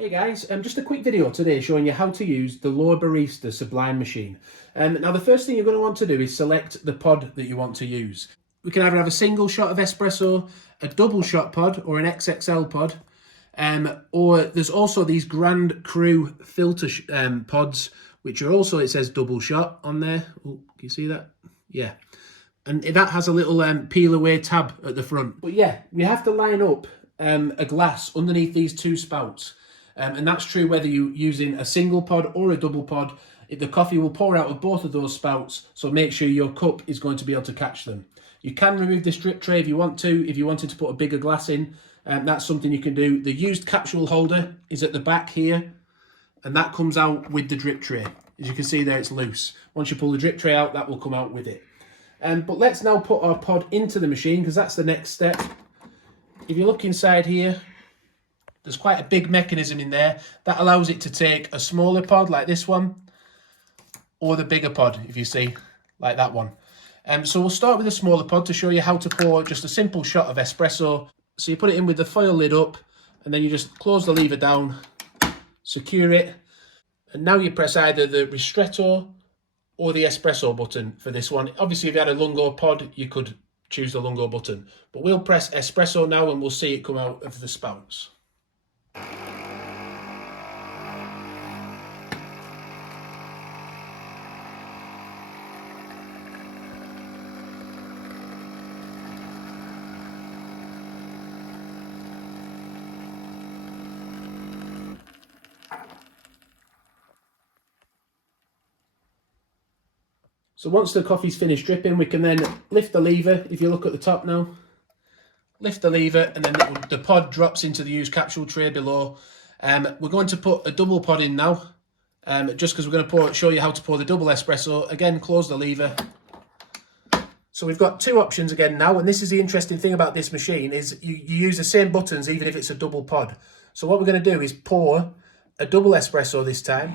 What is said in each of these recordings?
Hey guys, just a quick video today showing you how to use the L'or Barista Sublime machine. Now the first thing you're going to want to do is select the pod that you want to use. We can either have a single shot of espresso, a double shot pod or an XXL pod, or there's also these Grand Cru filter pods, which are also, it says double shot on there. Oh, can you see that? Yeah. And that has a little peel away tab at the front. But yeah, we have to line up a glass underneath these two spouts. And that's true whether you're using a single pod or a double pod. The coffee will pour out of both of those spouts, so make sure your cup is going to be able to catch them. You can remove this drip tray if you want to. If you wanted to put a bigger glass in, that's something you can do. The used capsule holder is at the back here, and that comes out with the drip tray. As you can see there, it's loose. Once you pull the drip tray out, that will come out with it. But let's now put our pod into the machine, because that's the next step. If you look inside here, there's quite a big mechanism in there that allows it to take a smaller pod like this one, or the bigger pod, if you see, like that one. So we'll start with a smaller pod to show you how to pour just a simple shot of espresso. So you put it in with the foil lid up, and then you just close the lever down, secure it, and now you press either the ristretto or the espresso button for this one. Obviously, if you had a lungo pod, you could choose the lungo button, but we'll press espresso now and we'll see it come out of the spouts. So once the coffee's finished dripping, we can then lift the lever. If you look at the top now, lift the lever, and then the pod drops into the used capsule tray below. We're going to put a double pod in now, just because we're going to show you how to pour the double espresso. Again, close the lever. So we've got two options again now, and this is the interesting thing about this machine is you use the same buttons even if it's a double pod. So what we're going to do is pour a double espresso this time.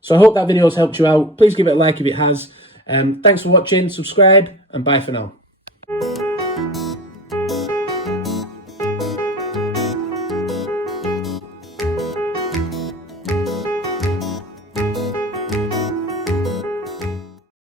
So I hope that video has helped you out. Please give it a like if it has. Thanks for watching, subscribe, and bye for now.